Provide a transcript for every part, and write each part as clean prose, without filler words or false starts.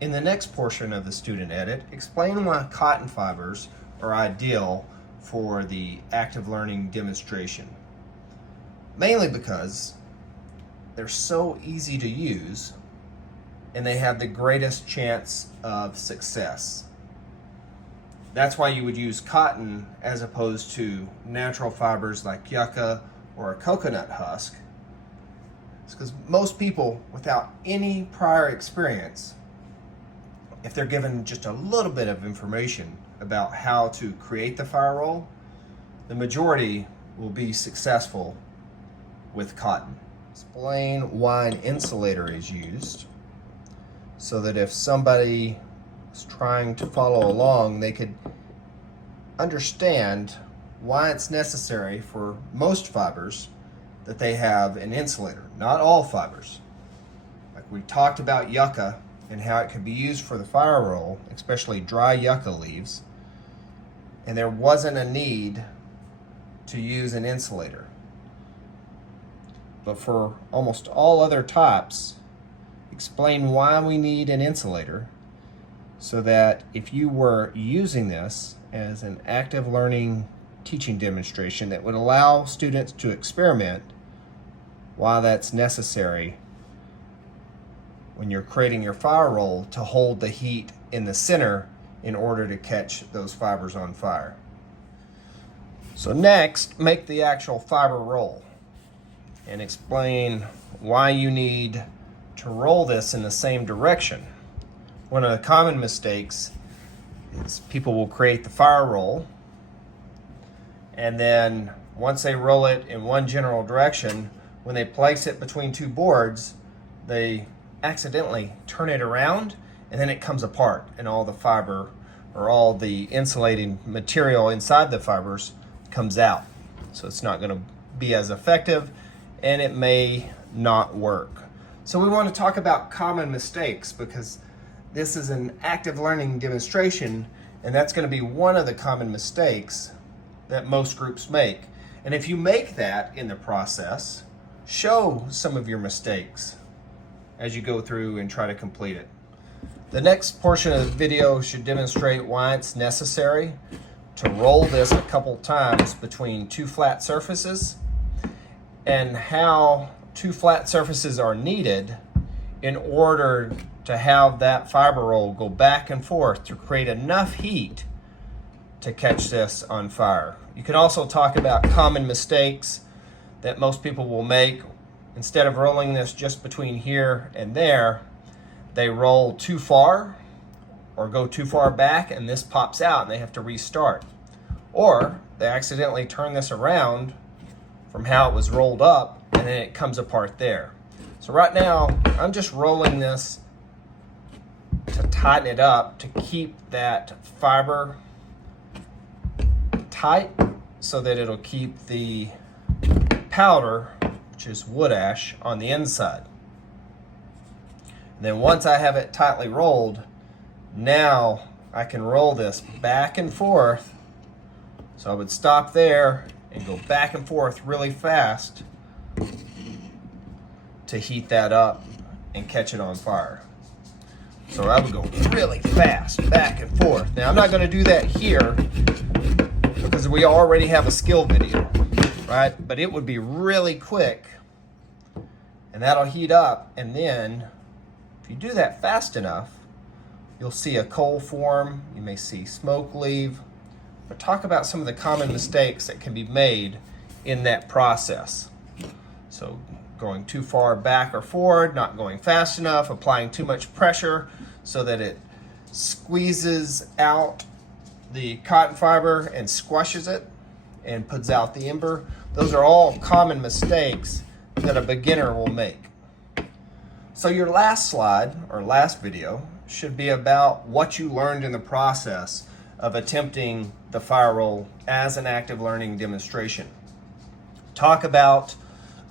In the next portion of the student edit, explain why cotton fibers are ideal for the active learning demonstration. Mainly because they're so easy to use and they have the greatest chance of success. That's why you would use cotton as opposed to natural fibers like yucca or a coconut husk. It's because most people without any prior experience, if they're given just a little bit of information about how to create the fire roll, the majority will be successful with cotton. Explain why an insulator is used so that if somebody is trying to follow along, they could understand why it's necessary for most fibers that they have an insulator. Not all fibers. Like we talked about yucca and how it could be used for the fire roll, especially dry yucca leaves, and there wasn't a need to use an insulator. But for almost all other types, explain why we need an insulator so that if you were using this as an active learning teaching demonstration that would allow students to experiment, why that's necessary when you're creating your fire roll to hold the heat in the center in order to catch those fibers on fire. So next, make the actual fiber roll and explain why you need to roll this in the same direction. One of the common mistakes is people will create the fire roll, and then once they roll it in one general direction, when they place it between two boards, they accidentally turn it around and then it comes apart and all the fiber or all the insulating material inside the fibers comes out. So it's not going to be as effective and it may not work. So we want to talk about common mistakes because this is an active learning demonstration and that's going to be one of the common mistakes that most groups make. And if you make that in the process, show some of your mistakes as you go through and try to complete it. The next portion of the video should demonstrate why it's necessary to roll this a couple times between two flat surfaces and how two flat surfaces are needed in order to have that fiber roll go back and forth to create enough heat to catch this on fire. You can also talk about common mistakes that most people will make. Instead of rolling this just between here and there, they roll too far or go too far back and this pops out and they have to restart. Or they accidentally turn this around from how it was rolled up and then it comes apart there. So right now, I'm just rolling this to tighten it up to keep that fiber tight so that it'll keep the powder, which is wood ash, on the inside. And then once I have it tightly rolled, now I can roll this back and forth. So I would stop there and go back and forth really fast to heat that up and catch it on fire. So I would go really fast back and forth. Now I'm not going to do that here because we already have a skill video, right? But it would be really quick and that'll heat up, and then if you do that fast enough, you'll see a coal form, you may see smoke leave. But talk about some of the common mistakes that can be made in that process. So going too far back or forward, not going fast enough, applying too much pressure so that it squeezes out the cotton fiber and squashes it and puts out the ember. Those are all common mistakes that a beginner will make. So your last slide or last video should be about what you learned in the process of attempting the fire roll as an active learning demonstration. Talk about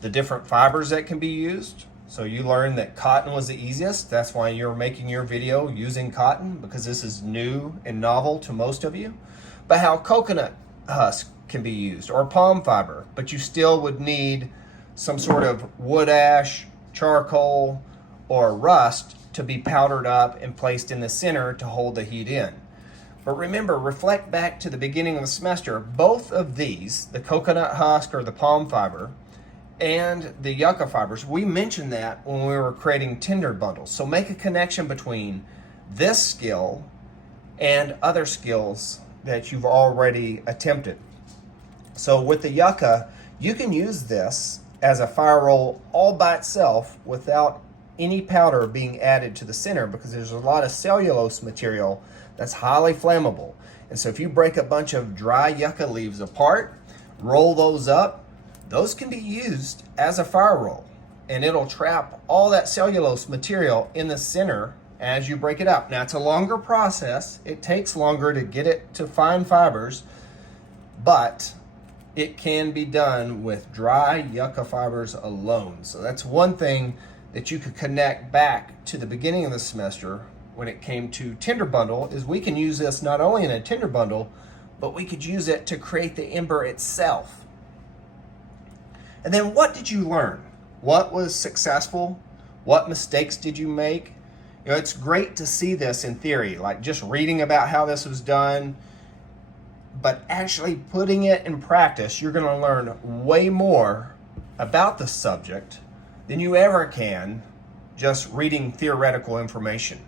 the different fibers that can be used. So you learned that cotton was the easiest. That's why you're making your video using cotton, because this is new and novel to most of you. But how coconut husk can be used, or palm fiber, but you still would need some sort of wood ash, charcoal, or rust to be powdered up and placed in the center to hold the heat in. But remember, reflect back to the beginning of the semester. Both of these, the coconut husk or the palm fiber and the yucca fibers, we mentioned that when we were creating tinder bundles. So make a connection between this skill and other skills that you've already attempted. So with the yucca, you can use this as a fire roll all by itself without any powder being added to the center, because there's a lot of cellulose material that's highly flammable. And so if you break a bunch of dry yucca leaves apart, roll those up, those can be used as a fire roll, and it'll trap all that cellulose material in the center as you break it up. Now, it's a longer process. It takes longer to get it to fine fibers, but it can be done with dry yucca fibers alone. So that's one thing that you could connect back to the beginning of the semester when it came to tinder bundle, is we can use this not only in a tinder bundle, but we could use it to create the ember itself. And then what did you learn? What was successful? What mistakes did you make? You know, it's great to see this in theory, like just reading about how this was done, but actually putting it in practice, you're going to learn way more about the subject than you ever can just reading theoretical information.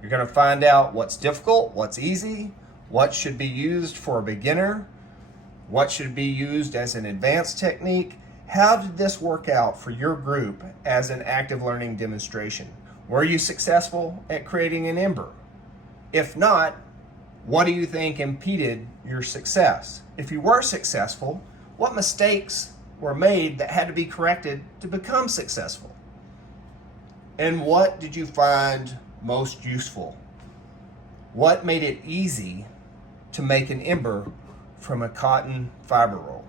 You're going to find out what's difficult, what's easy, what should be used for a beginner, what should be used as an advanced technique. How did this work out for your group as an active learning demonstration? Were you successful at creating an ember? If not, what do you think impeded your success? If you were successful, what mistakes were made that had to be corrected to become successful? And what did you find most useful? What made it easy to make an ember from a cotton fiber roll?